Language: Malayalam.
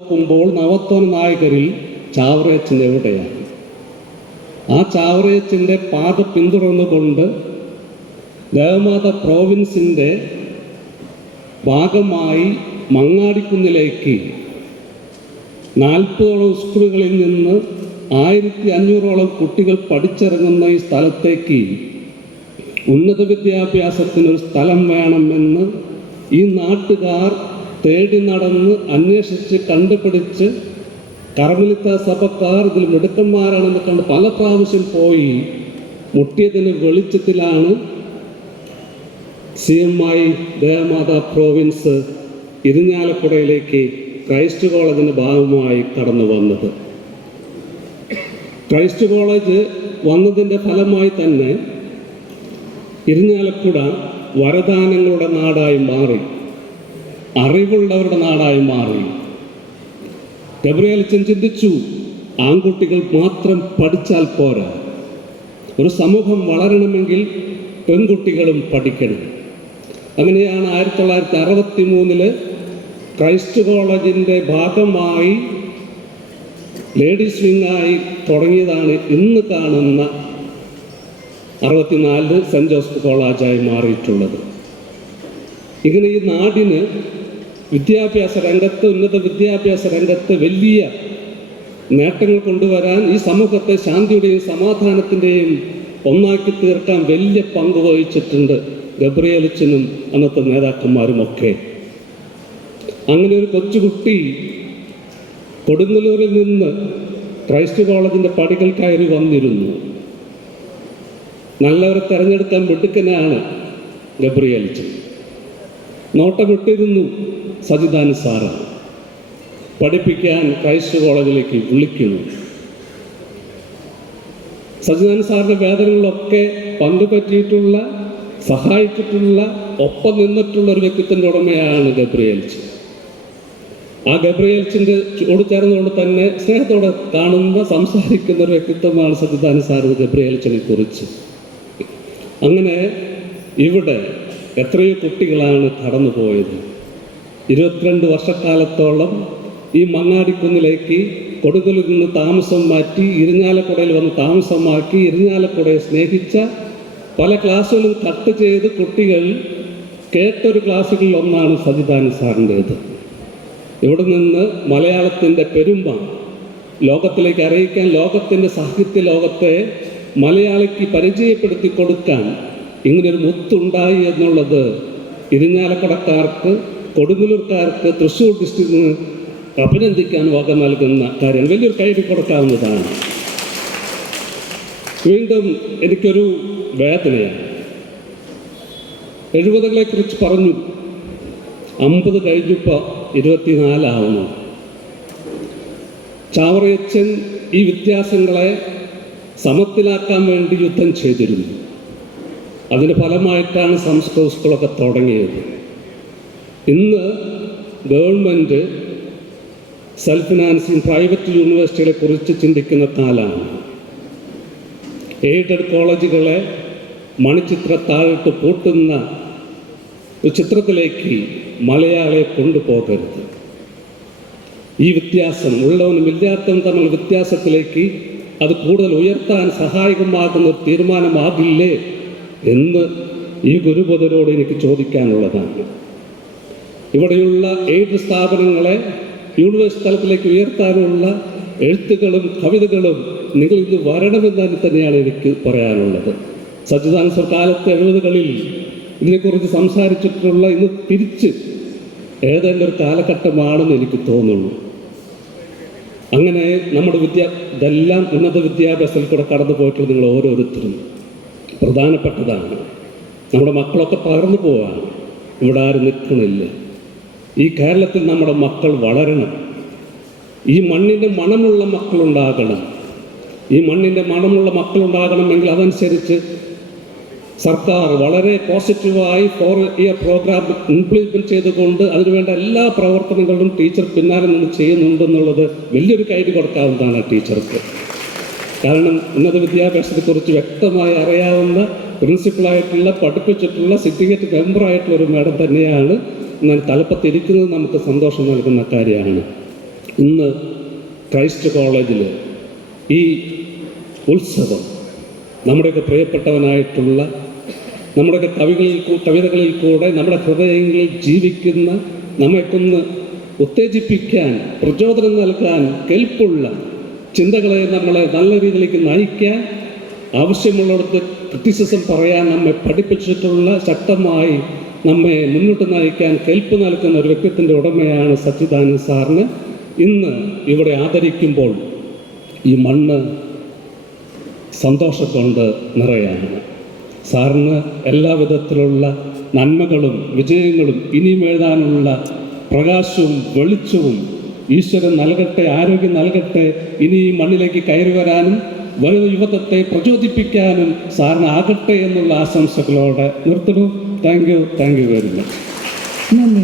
നോക്കുമ്പോൾ നവത്വൻ നായകരിൽ ചാവറയച്ചൻ എവിടെയാണ്? ആ ചാവറയച്ചന്റെ പാത പിന്തുടർന്നുകൊണ്ട് ദേവമാത പ്രോവിൻസിന്റെ ഭാഗമായി മങ്ങാടിക്കുന്നിലേക്ക് നാൽപ്പതോളം സ്കൂളുകളിൽ നിന്ന് ആയിരത്തി അഞ്ഞൂറോളം കുട്ടികൾ പഠിച്ചിറങ്ങുന്ന ഈ സ്ഥലത്തേക്ക് ഉന്നത വിദ്യാഭ്യാസത്തിനൊരു സ്ഥലം വേണമെന്ന് ഈ നാട്ടുകാർ തേടി നടന്ന് അന്വേഷിച്ച് കണ്ടുപിടിച്ച് കർമ്മലിത്ത സഭക്കാർ ഇതിൽ മിടുക്കന്മാരാണെന്ന് കണ്ട് പല പ്രാവശ്യം പോയി മുട്ടിയതിന് വെളിച്ചത്തിലാണ് C M I Devamatha province ഇരിഞ്ഞാലക്കുടയിലേക്ക് Christ കോളേജിന്റെ ഭാഗമായി കടന്നു വന്നത്. ക്രൈസ്റ്റ് കോളേജ് വന്നതിന്റെ ഫലമായി തന്നെ ഇരിഞ്ഞാലക്കുട വരദാനങ്ങളുടെ നാടായി മാറി. അറിവുള്ളവരുടെ നാടായി മാറി. ഗബ്രിയലച്ചൻ ചിന്തിച്ചു ആൺകുട്ടികൾ മാത്രം പഠിച്ചാൽ പോരാ. ഒരു സമൂഹം വളരണമെങ്കിൽ പെൺകുട്ടികളും പഠിക്കണം. അങ്ങനെയാണ് ആയിരത്തി തൊള്ളായിരത്തി അറുപത്തി മൂന്നിൽ ക്രൈസ്റ്റ് കോളേജിന്റെ ഭാഗമായി ലേഡീസ് വിങ്ങായി തുടങ്ങിയതാണ് ഇന്ന് കാണുന്ന അറുപത്തിനാലിൽ സെന്റ് ജോസഫ് കോളേജായി മാറിയിട്ടുള്ളത്. ഇങ്ങനെ ഈ നാടിന് വിദ്യാഭ്യാസ രംഗത്ത് ഉന്നത വിദ്യാഭ്യാസ രംഗത്ത് വലിയ നേട്ടങ്ങൾ കൊണ്ടുവരാൻ ഈ സമൂഹത്തെ ശാന്തിയുടെയും സമാധാനത്തിന്റെയും ഒന്നാക്കി തീർക്കാൻ വലിയ പങ്ക് വഹിച്ചിട്ടുണ്ട് ഗബ്രിയലച്ചനും അന്നത്തെ നേതാക്കന്മാരുമൊക്കെ. അങ്ങനെ ഒരു കൊച്ചുകുട്ടി കൊടുങ്ങല്ലൂരിൽ നിന്ന് ക്രൈസ്റ്റ് കോളേജിന്റെ പടികൾ കയറി വന്നിരുന്നു. നല്ലവരെ തിരഞ്ഞെടുക്കാൻ മിടുക്കനാണ് ഗബ്രിയലച്ചൻ നോട്ടമിട്ടിരുന്നു സജിദാൻ സാറ് പഠിപ്പിക്കാൻ ക്രൈസ്റ്റ് കോളേജിലേക്ക് വിളിക്കുന്നു. സജിതാൻ സാറിന്റെ വേദനകളിലൊക്കെ പങ്കുപറ്റിയിട്ടുള്ള സഹായിച്ചിട്ടുള്ള ഒപ്പം നിന്നിട്ടുള്ള ഒരു വ്യക്തിത്വന്റെ ഉടമയാണ് ഗബ്രിയേൽച്ച് ആ ഗബ്രിയേൽച്ചിന്റെ ചൂട് ചേർന്നുകൊണ്ട് തന്നെ സ്നേഹത്തോടെ കാണുന്ന സംസാരിക്കുന്ന ഒരു വ്യക്തിത്വമാണ് സജിതാൻ സാർ ഗബ്രിയേൽച്ചനെ കുറിച്ച്. അങ്ങനെ ഇവിടെ എത്രയോ കുട്ടികളാണ് കടന്നുപോയത്. ഇരുപത്തിരണ്ട് വർഷക്കാലത്തോളം ഈ മങ്ങാടിക്കുന്നിലേക്ക് കൊടുകലിൽ നിന്ന് താമസം മാറ്റി ഇരിഞ്ഞാലക്കുടയിൽ വന്ന് താമസമാക്കി ഇരിഞ്ഞാലക്കുടയെ സ്നേഹിച്ച പല ക്ലാസ്സുകളും കട്ട് ചെയ്ത് കുട്ടികൾ കേട്ടൊരു ക്ലാസ്സുകളിൽ ഒന്നാണ് സജിദാനി സാറിന്റേത്. ഇവിടെ നിന്ന് മലയാളത്തിന്റെ പെരുമ്പ ലോകത്തിലേക്ക് അറിയിക്കാൻ ലോകത്തിന്റെ സാഹിത്യ ലോകത്തെ മലയാളിക്ക് പരിചയപ്പെടുത്തി കൊടുക്കാൻ ഇങ്ങനൊരു മുത്തുണ്ടായി എന്നുള്ളത് ഇരിഞ്ഞാലക്കുടക്കാർക്ക് കൊടുങ്ങല്ലൂർക്കാർക്ക് തൃശ്ശൂർ ഡിസ്ട്രിക്റ്റിന് അഭിനന്ദിക്കാൻ വക നൽകുന്ന കാര്യം വലിയൊരു കൈ കൊടുക്കാവുന്നതാണ്. വീണ്ടും എനിക്കൊരു വേദനയാണ്. എഴുപതുകളെ കുറിച്ച് പറഞ്ഞു. അമ്പത് കഴിഞ്ഞപ്പോൾ ഇരുപത്തിനാലാവുന്നു. ചാവറയച്ചൻ ഈ വ്യത്യാസങ്ങളെ സമത്തിലാക്കാൻ വേണ്ടി യുദ്ധം ചെയ്തിരുന്നു. അതിന് ഫലമായിട്ടാണ് സംസ്കൃത സ്കൂളൊക്കെ തുടങ്ങിയത്. ഇന്ന് ഗവൺമെന്റ് സെൽഫ് ഫിനാൻസിങ് പ്രൈവറ്റ് യൂണിവേഴ്സിറ്റികളെ കുറിച്ച് ചിന്തിക്കുന്ന കാലമാണ് എയ്ഡഡ് കോളേജുകളെ മണിച്ചിത്ര താഴിട്ട് പൂട്ടുന്ന ചിത്രത്തിലേക്ക് മലയാളിയെ കൊണ്ടുപോകരുത്. ഈ വ്യത്യാസം ഉള്ളവനും ഇല്ലാത്തവനും തമ്മിൽ വ്യത്യാസത്തിലേക്ക് അത് കൂടുതൽ ഉയർത്താൻ സഹായകമാകുന്ന തീരുമാനമാകില്ലേ എന്ന് ഈ ഗുരുപതരോട് എനിക്ക് ചോദിക്കാനുള്ളതാണ്. ഇവിടെയുള്ള എയ്ഡ് സ്ഥാപനങ്ങളെ യൂണിവേഴ്സിറ്റി തലത്തിലേക്ക് ഉയർത്താനുള്ള എഴുത്തുകളും കവിതകളും നിങ്ങൾ ഇത് വരണമെന്ന് തന്നെയാണ് എനിക്ക് പറയാനുള്ളത്. സച്ചിദാനന്ദ സർ കാലത്ത് എഴുപതുകളിൽ ഇതിനെക്കുറിച്ച് സംസാരിച്ചിട്ടുള്ള ഇന്ന് തിരിച്ച് ഏതെങ്കിലും ഒരു കാലഘട്ടമാണെന്ന് എനിക്ക് തോന്നുന്നു. അങ്ങനെ നമ്മുടെ വിദ്യ ഇതെല്ലാം ഉന്നത വിദ്യാഭ്യാസത്തിൽ കൂടെ കടന്നു പോയിട്ടുള്ള നിങ്ങൾ ഓരോരുത്തരും പ്രധാനപ്പെട്ടതാണ്. നമ്മുടെ മക്കളൊക്കെ പകർന്നു പോവാണ്. ഇവിടെ ആരും നിൽക്കണില്ല. ഈ കേരളത്തിൽ നമ്മുടെ മക്കൾ വളരണം. ഈ മണ്ണിന്റെ മണമുള്ള മക്കളുണ്ടാകണം ഈ മണ്ണിന്റെ മണമുള്ള മക്കളുണ്ടാകണമെങ്കിൽ അതനുസരിച്ച് സർക്കാർ വളരെ പോസിറ്റീവായി ഫോർ ഇയർ പ്രോഗ്രാം ഇംപ്ലിമെന്റ് ചെയ്തുകൊണ്ട് അതിനുവേണ്ട എല്ലാ പ്രവർത്തനങ്ങളും ടീച്ചർ പിന്നാലെ നിന്ന് ചെയ്യുന്നുണ്ടെന്നുള്ളത് വലിയൊരു കൈഡ് കൊടുക്കാവുന്നതാണ് ടീച്ചർക്ക്. കാരണം ഉന്നത വിദ്യാഭ്യാസത്തെക്കുറിച്ച് വ്യക്തമായി അറിയാവുന്ന പ്രിൻസിപ്പളായിട്ടുള്ള പഠിപ്പിച്ചിട്ടുള്ള സിറ്റിഗേറ്റ് മെമ്പറായിട്ടുള്ള ഒരു മേഡം തന്നെയാണ് ഞാൻ തലപ്പത്തിരിക്കുന്നത് നമുക്ക് സന്തോഷം നൽകുന്ന കാര്യമാണ്. ഇന്ന് ക്രൈസ്റ്റ് കോളേജിൽ ഈ ഉത്സവം നമ്മുടെയൊക്കെ പ്രിയപ്പെട്ടവനായിട്ടുള്ള നമ്മുടെയൊക്കെ കവികളിൽ കവിതകളിൽ കൂടെ നമ്മുടെ ഹൃദയങ്ങളിൽ ജീവിക്കുന്ന നമ്മെക്കൊന്ന് ഉത്തേജിപ്പിക്കാൻ പ്രചോദനം നൽകാൻ കെൽപ്പുള്ള ചിന്തകളെ നമ്മളെ നല്ല രീതിയിലേക്ക് നയിക്കാൻ ആവശ്യമുള്ളിടത്ത് ക്രിറ്റിസിസം പറയാൻ നമ്മെ പഠിപ്പിച്ചിട്ടുള്ള ശക്തമായി നമ്മെ മുന്നോട്ട് നയിക്കാൻ കേൾപ്പ് നൽകുന്ന ഒരു വ്യക്തിത്വത്തിന്റെ ഉടമയാണ് സച്ചിദാനന്ദ സാറിന് ഇന്ന് ഇവിടെ ആദരിക്കുമ്പോൾ ഈ മണ്ണ് സന്തോഷത്തോണ്ട് നിറയാണ്. സാറിന് എല്ലാ വിധത്തിലുള്ള നന്മകളും വിജയങ്ങളും ഇനിയും എഴുതാനുള്ള പ്രകാശവും വെളിച്ചവും ഈശ്വരൻ നൽകട്ടെ ആരോഗ്യം നൽകട്ടെ ഇനി ഈ മണ്ണിലേക്ക് കയറി വരാനും വരുന്ന യുവത്വത്തെ പ്രചോദിപ്പിക്കാനും സാറിന് ആകട്ടെ എന്നുള്ള ആശംസകളോടെ നിർത്തുന്നു. Thank you thank you very much നന്ദി